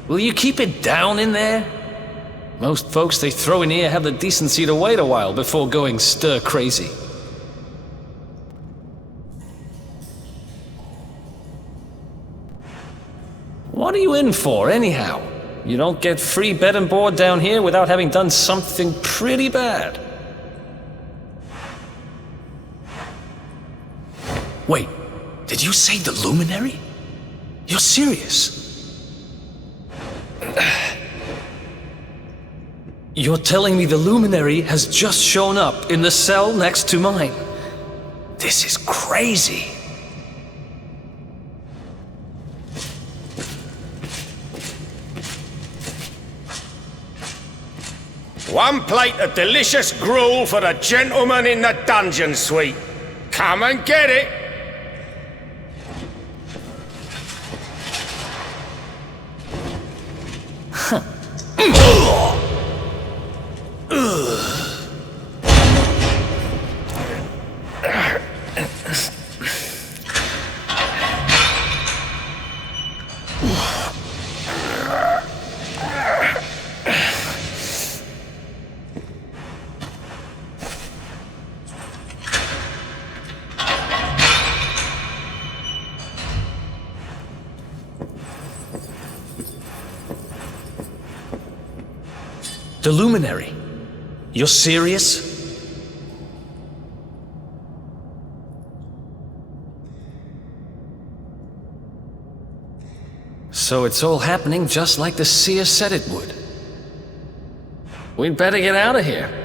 Will you keep it down in there? Most folks they throw in here have the decency to wait a while before going stir crazy. What are you in for, anyhow? You don't get free bed and board down here without having done something pretty bad. Wait, did you say the Luminary? You're serious? You're telling me the Luminary has just shown up in the cell next to mine? This is crazy. One plate of delicious gruel for the gentleman in the dungeon suite. Come and get it. The Luminary? You're serious? So it's all happening just like the seer said it would. We'd better get out of here.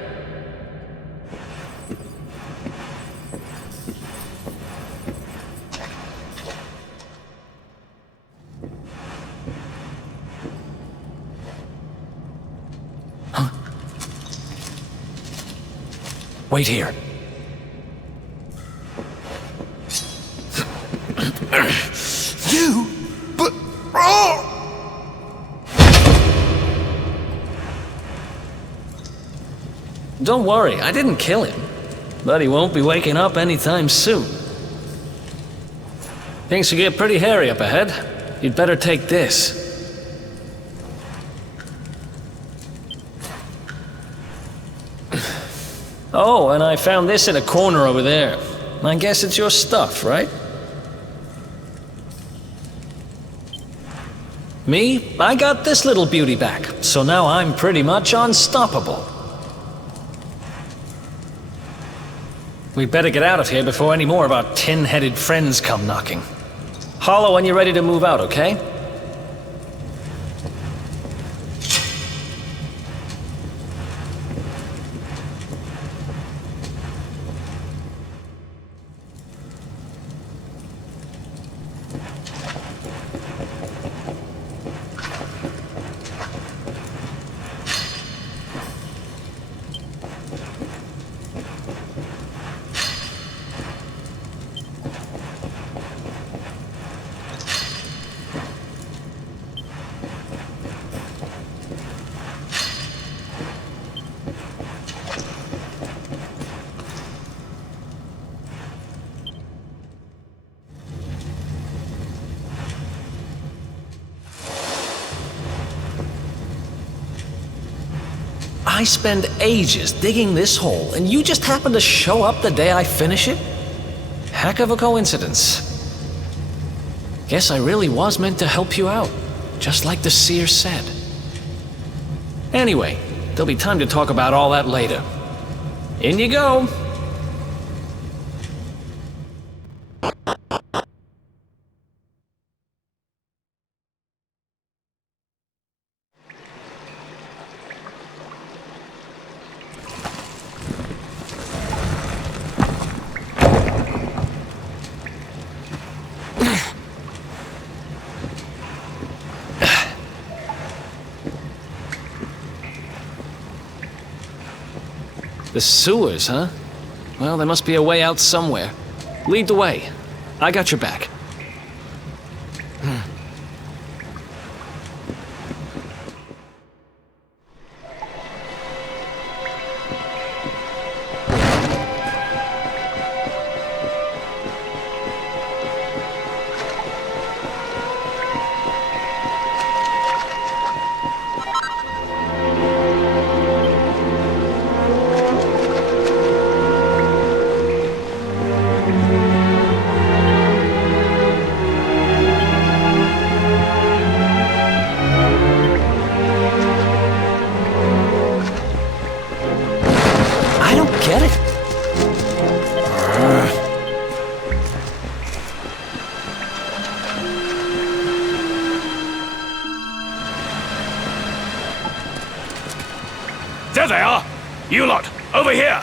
Wait here. You? But... Oh! Don't worry, I didn't kill him. But he won't be waking up anytime soon. Things will get pretty hairy up ahead. You'd better take this. Oh, and I found this in a corner over there. I guess it's your stuff, right? Me? I got this little beauty back, so now I'm pretty much unstoppable. We'd better get out of here before any more of our tin-headed friends come knocking. Holler when you're ready to move out, okay? I spend ages digging this hole, and you just happen to show up the day I finish it? Heck of a coincidence. Guess I really was meant to help you out, just like the seer said. Anyway, there'll be time to talk about all that later. In you go. The sewers, huh? Well, there must be a way out somewhere. Lead the way. I got your back. There they are! You lot, over here!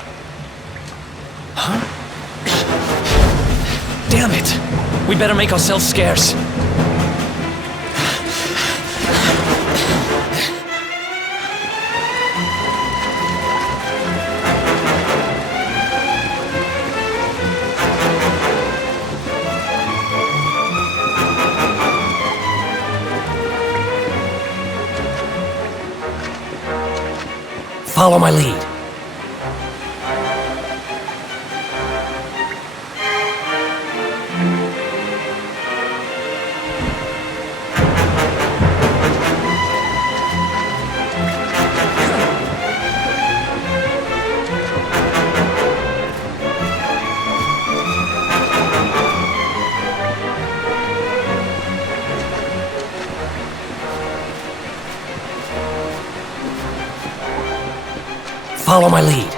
Huh? Damn it! We better make ourselves scarce. Follow my lead. Follow my lead.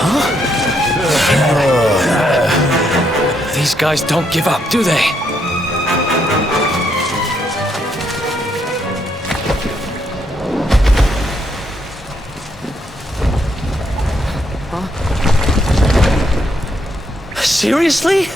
Huh? These guys don't give up, do they? Huh? Seriously?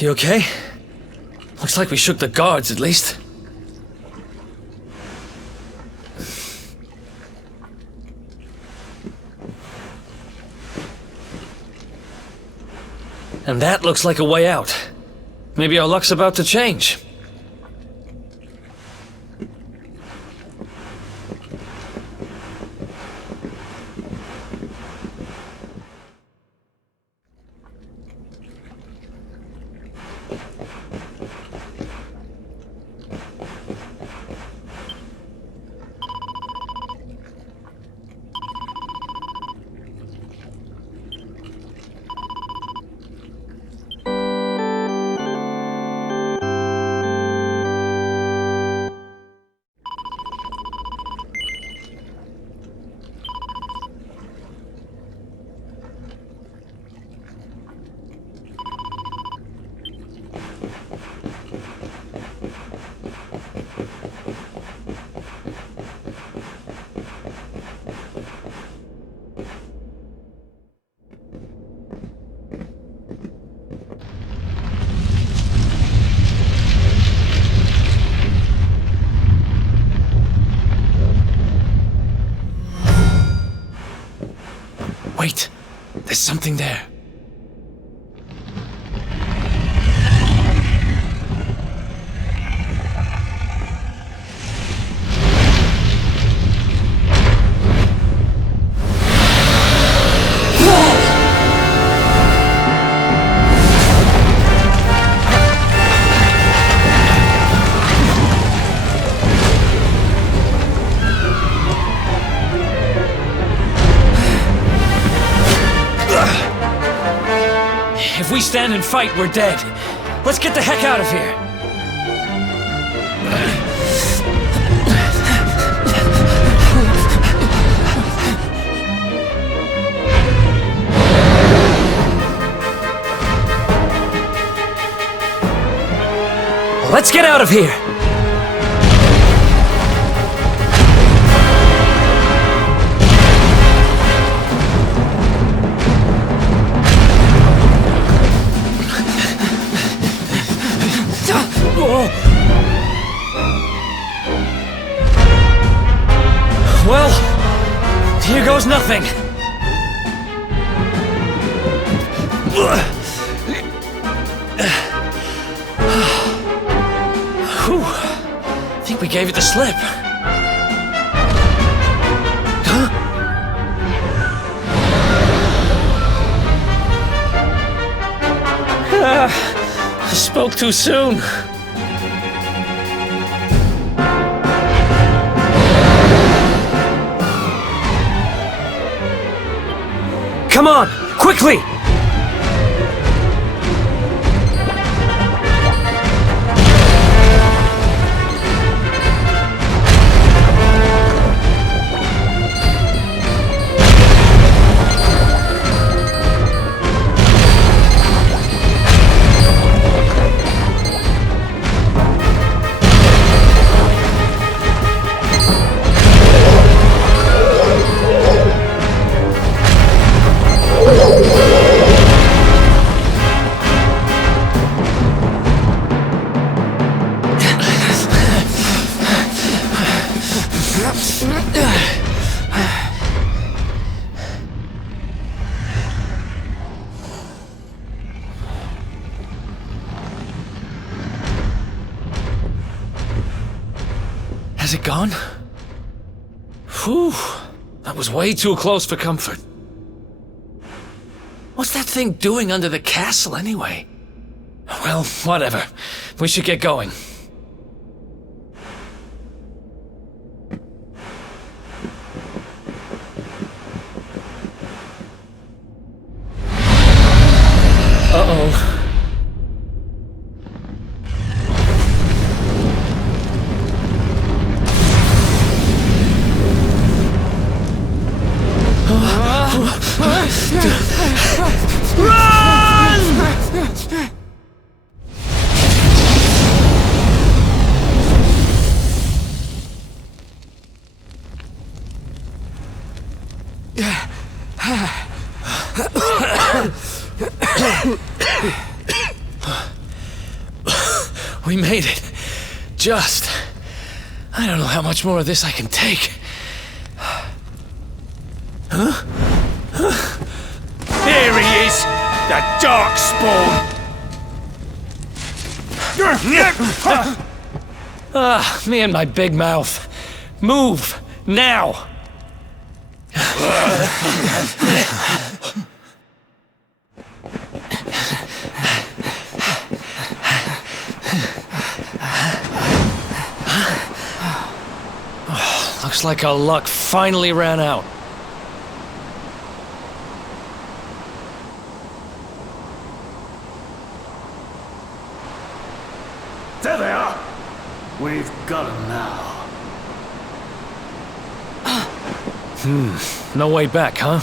You okay? Looks like we shook the guards, at least. And that looks like a way out. Maybe our luck's about to change. Wait, there's something there. If we stand and fight, we're dead. Let's get the heck out of here. Let's get out of here. Well, here goes nothing. Whew. I think we gave it the slip. Huh? I spoke too soon. Come on, quickly! Has it gone? Whew, that was way too close for comfort. What's that thing doing under the castle anyway? Well, whatever. We should get going. Uh-oh. We made it. Just. I don't know how much more of this I can take. Huh? There he is! The Darkspawn! Ah, me and my big mouth. Move! Now! Looks like our luck finally ran out. There they are! We've got him now. No way back, huh?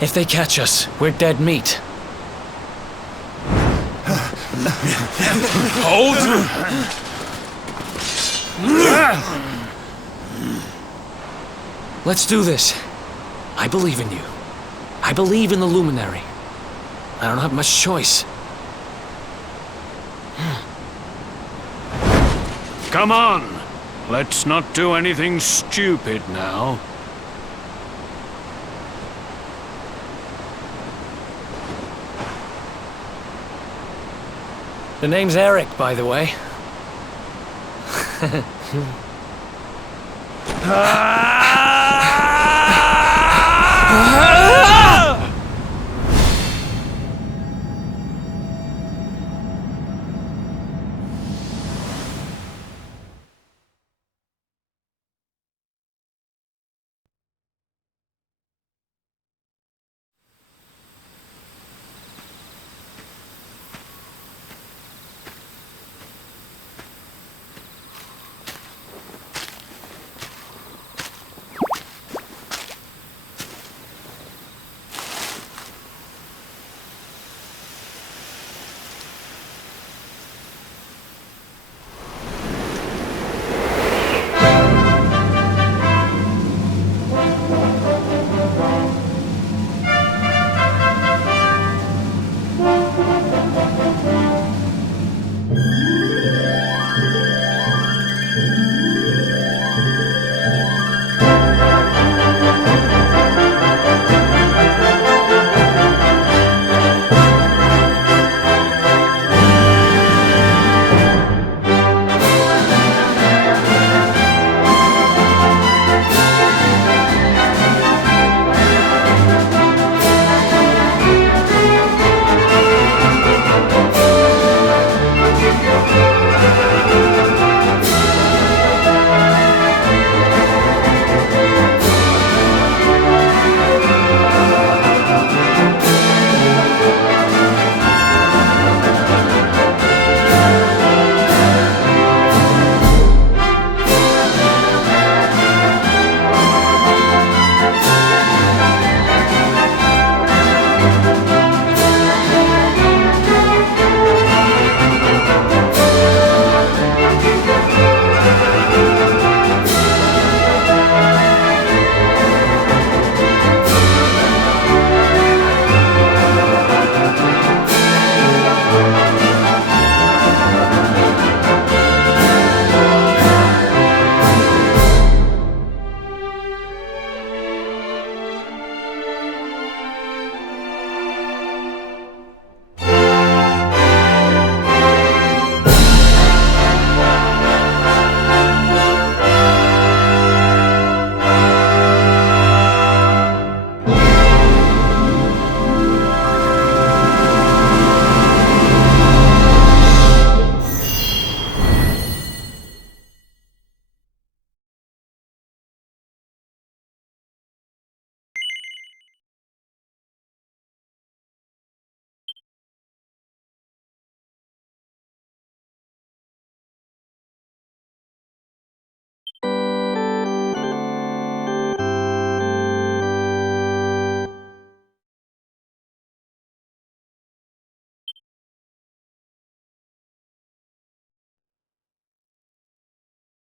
If they catch us, we're dead meat. Hold! Let's do this. I believe in you. I believe in the Luminary. I don't have much choice. Come on. Let's not do anything stupid now. The name's Eric, by the way.